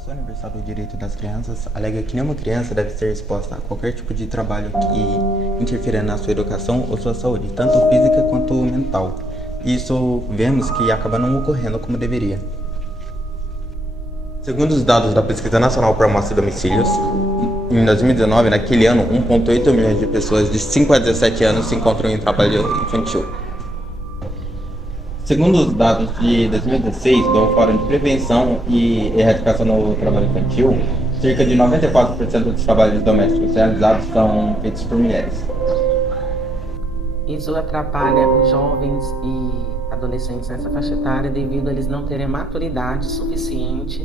Declaração Universal do Direito das Crianças alega que nenhuma criança deve ser exposta a qualquer tipo de trabalho que interfira na sua educação ou sua saúde, tanto física quanto mental. Isso vemos que acaba não ocorrendo como deveria. Segundo os dados da Pesquisa Nacional por Amostra de Domicílios, em 2019, naquele ano, 1,8 milhões de pessoas de 5 a 17 anos se encontram em trabalho infantil. Segundo os dados de 2016 do Fórum de Prevenção e Erradicação do Trabalho Infantil, cerca de 94% dos trabalhos domésticos realizados são feitos por mulheres. Isso atrapalha os jovens e adolescentes nessa faixa etária devido a eles não terem maturidade suficiente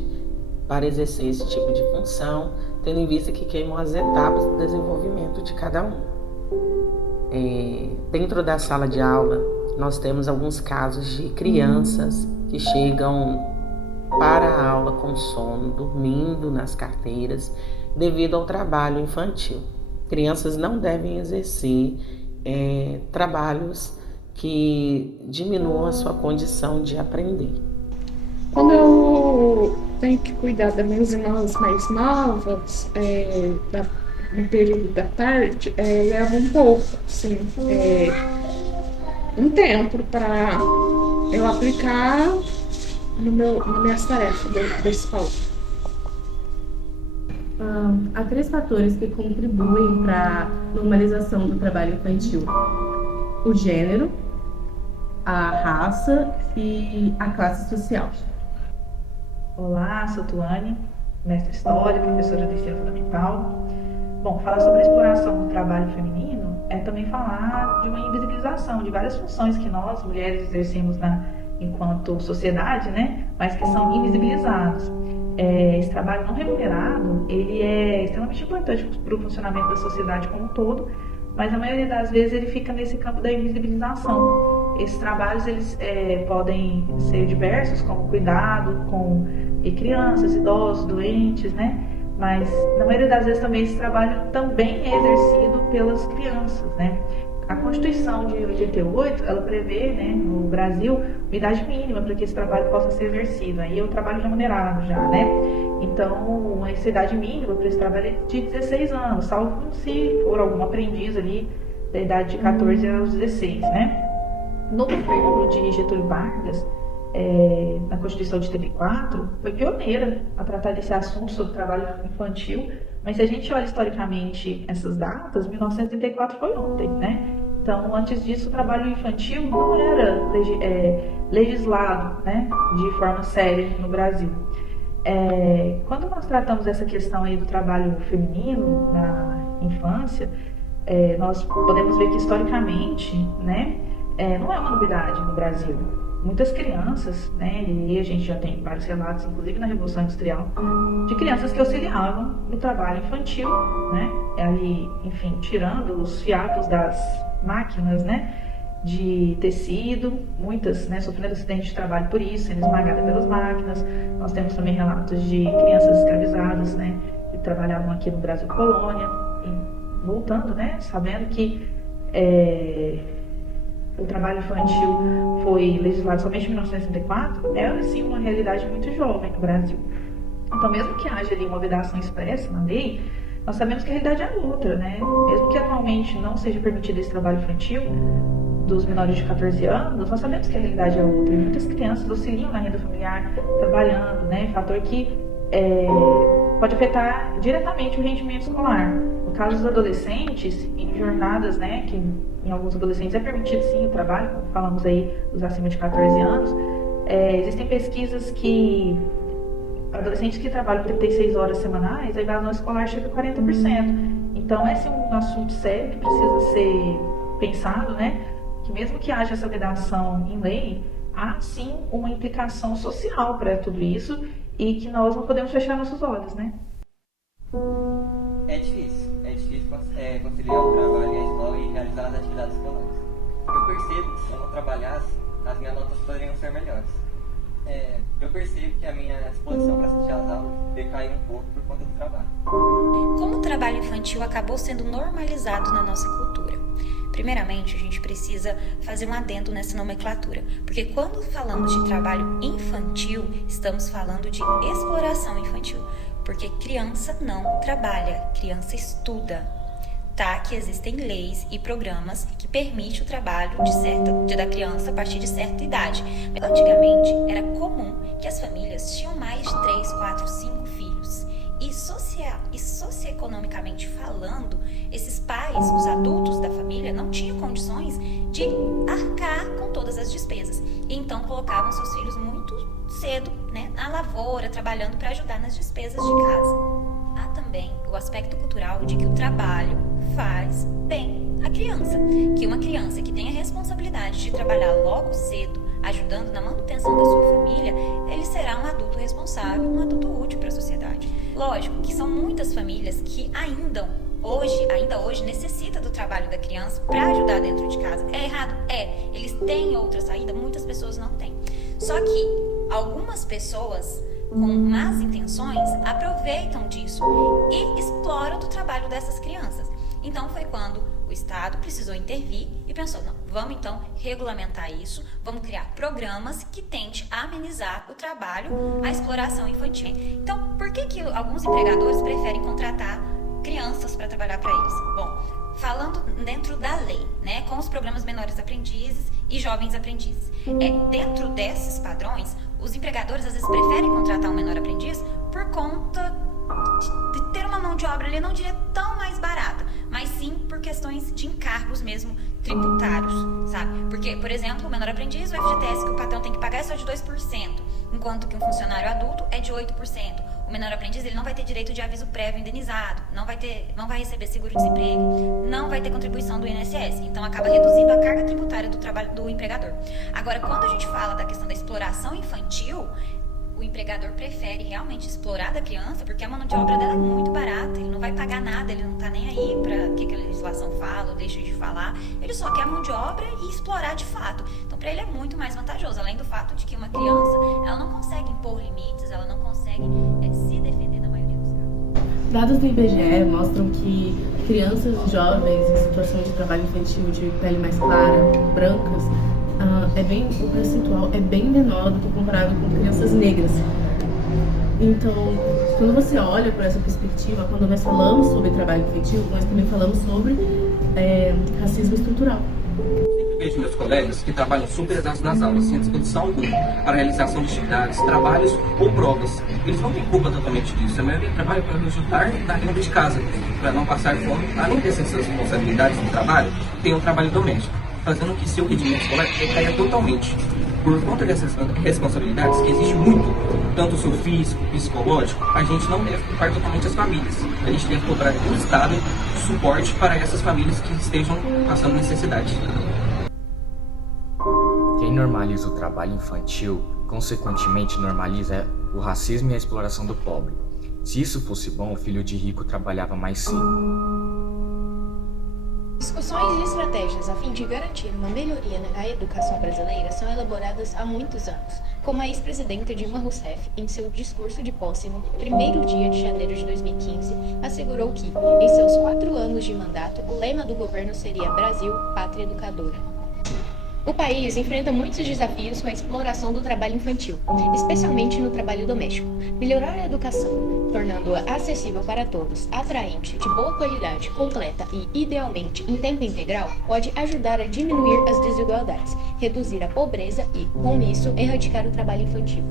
para exercer esse tipo de função, tendo em vista que queimam as etapas do desenvolvimento de cada um. Dentro da sala de aula, nós temos alguns casos de crianças que chegam para a aula com sono, dormindo nas carteiras, devido ao trabalho infantil. Crianças não devem exercer trabalhos que diminuam a sua condição de aprender. Quando eu tenho que cuidar das minhas irmãs mais novas, no período da tarde, leva um pouco, assim, um tempo para eu aplicar nas minhas tarefas da escola. Há 3 fatores que contribuem para a normalização do trabalho infantil: o gênero, a raça e a classe social. Olá, sou Tuane, mestre em História, professora de Ensino Fundamental. Bom, falar sobre a exploração do trabalho feminino é também falar de uma invisibilização de várias funções que nós, mulheres, exercemos enquanto sociedade, né? Mas que são invisibilizados. Esse trabalho não remunerado, ele é extremamente importante para o funcionamento da sociedade como um todo, mas a maioria das vezes ele fica nesse campo da invisibilização. Esses trabalhos eles podem ser diversos, como cuidado com crianças, idosos, doentes, né? Mas na maioria das vezes também esse trabalho também é exercido pelas crianças, né? A Constituição de 88, ela prevê, né, no Brasil, uma idade mínima para que esse trabalho possa ser exercido. Aí é o trabalho remunerado já, né? Então, essa idade mínima para esse trabalho é de 16 anos, salvo se for algum aprendiz ali da idade de 14 aos 16, né? No governo de Getúlio Vargas, na Constituição de 34, foi pioneira a tratar desse assunto sobre trabalho infantil, mas se a gente olha historicamente essas datas, 1934 foi ontem, né? Então, antes disso, o trabalho infantil não era legislado, né, de forma séria no Brasil. Quando nós tratamos essa questão aí do trabalho feminino na infância, nós podemos ver que historicamente, né, não é uma novidade no Brasil. Muitas crianças, né, e a gente já tem vários relatos, inclusive na Revolução Industrial, de crianças que auxiliavam no trabalho infantil, né, ali, enfim, tirando os fiapos das máquinas, né, de tecido, muitas, né, sofrendo acidente de trabalho por isso, sendo esmagadas pelas máquinas. Nós temos também relatos de crianças escravizadas, né, que trabalhavam aqui no Brasil colônia, e voltando, né, sabendo que o trabalho infantil foi legislado somente em 1964, é sim uma realidade muito jovem no Brasil. Então, mesmo que haja ali uma vedação expressa na lei, nós sabemos que a realidade é outra, né? Mesmo que atualmente não seja permitido esse trabalho infantil dos menores de 14 anos, nós sabemos que a realidade é outra. E muitas crianças auxiliam na renda familiar trabalhando, né? Fator que pode afetar diretamente o rendimento escolar. No caso dos adolescentes, em jornadas, né, que em alguns adolescentes é permitido sim o trabalho, como falamos aí dos acima de 14 anos, existem pesquisas que adolescentes que trabalham 36 horas semanais, a evasão escolar chega a 40%. Então esse é um assunto sério que precisa ser pensado, né, que mesmo que haja essa vedação em lei, há sim uma implicação social para tudo isso e que nós não podemos fechar nossos olhos, né? É difícil conciliar o trabalho e a escola e realizar as atividades escolares. Eu percebo que se eu não trabalhasse, as minhas notas poderiam ser melhores. Eu percebo que a minha disposição para assistir às aulas decaiu um pouco por conta do trabalho. Como o trabalho infantil acabou sendo normalizado na nossa cultura, Primeiramente, a gente precisa fazer um adendo nessa nomenclatura, porque quando falamos de trabalho infantil, estamos falando de exploração infantil, porque criança não trabalha, criança estuda. Tá, que existem leis e programas que permitem o trabalho da criança a partir de certa idade. Antigamente, era comum que as famílias tinham mais de 3, 4, 5 filhos. E socioeconomicamente falando, esses pais, os adultos da família, não tinham condições de arcar com todas as despesas. E então colocavam seus filhos muito cedo, né, na lavoura, trabalhando para ajudar nas despesas de casa. Há também o aspecto cultural de que o trabalho faz bem à criança, que uma criança que tem a responsabilidade de trabalhar logo cedo, ajudando na manutenção da sua família, ele será um adulto responsável, um adulto útil para a sociedade. Lógico que são muitas famílias que ainda hoje necessitam do trabalho da criança para ajudar dentro de casa. É errado? É. Eles têm outra saída, muitas pessoas não têm. Só que algumas pessoas com más intenções aproveitam disso e exploram do trabalho dessas crianças. Então foi quando o Estado precisou intervir e pensou, não, vamos então regulamentar isso, vamos criar programas que tentem amenizar o trabalho, a exploração infantil. Então, por que alguns empregadores preferem contratar crianças para trabalhar para eles? Bom, falando dentro da lei, né, com os programas menores aprendizes e jovens aprendizes. Dentro desses padrões, os empregadores às vezes preferem contratar um menor aprendiz por conta de ter uma mão de obra, ele não diria tão mais barata, mas sim por questões de encargos mesmo tributários, sabe? Porque, por exemplo, o menor aprendiz, o FGTS que o patrão tem que pagar é só de 2%, enquanto que um funcionário adulto é de 8%. O menor aprendiz, ele não vai ter direito de aviso prévio indenizado, não vai receber seguro-desemprego, não vai ter contribuição do INSS, então acaba reduzindo a carga tributária do trabalho do empregador. Agora, quando a gente fala da questão da exploração infantil, o empregador prefere realmente explorar da criança porque a mão de obra dela é muito barata, ele não vai pagar nada, ele não tá nem aí para o que a legislação fala ou deixa de falar, ele só quer a mão de obra e explorar de fato. Então para ele é muito mais vantajoso, além do fato de que uma criança, ela não consegue impor limites, ela não consegue se defender na maioria dos casos. Dados do IBGE mostram que crianças jovens em situação de trabalho infantil de pele mais clara, brancas, o percentual é bem menor do que comparado com crianças negras. Então, quando você olha por essa perspectiva, quando nós falamos sobre trabalho infantil, nós também falamos sobre racismo estrutural. Sempre vejo meus colegas que trabalham superexatos nas aulas, sem disposição alguma para a realização de atividades, trabalhos ou provas. Eles não têm culpa totalmente disso. A maioria trabalha para ajudar na renda de casa, para não passar fome. Além dessas responsabilidades do trabalho, tem o trabalho doméstico, fazendo que seu rendimento escolar recaia totalmente. Por conta dessas responsabilidades, que existe muito, tanto o seu físico, psicológico, a gente não deve culpar totalmente as famílias. A gente deve cobrar do Estado suporte para essas famílias que estejam passando necessidade. Quem normaliza o trabalho infantil, consequentemente normaliza o racismo e a exploração do pobre. Se isso fosse bom, o filho de rico trabalhava mais cedo. Discussões e estratégias a fim de garantir uma melhoria na educação brasileira são elaboradas há muitos anos, como a ex-presidenta Dilma Rousseff, em seu discurso de posse no 1º dia de janeiro de 2015, assegurou que, em seus 4 anos de mandato, o lema do governo seria Brasil, Pátria Educadora. O país enfrenta muitos desafios com a exploração do trabalho infantil, especialmente no trabalho doméstico. Melhorar a educação, tornando-a acessível para todos, atraente, de boa qualidade, completa e, idealmente, em tempo integral, pode ajudar a diminuir as desigualdades, reduzir a pobreza e, com isso, erradicar o trabalho infantil.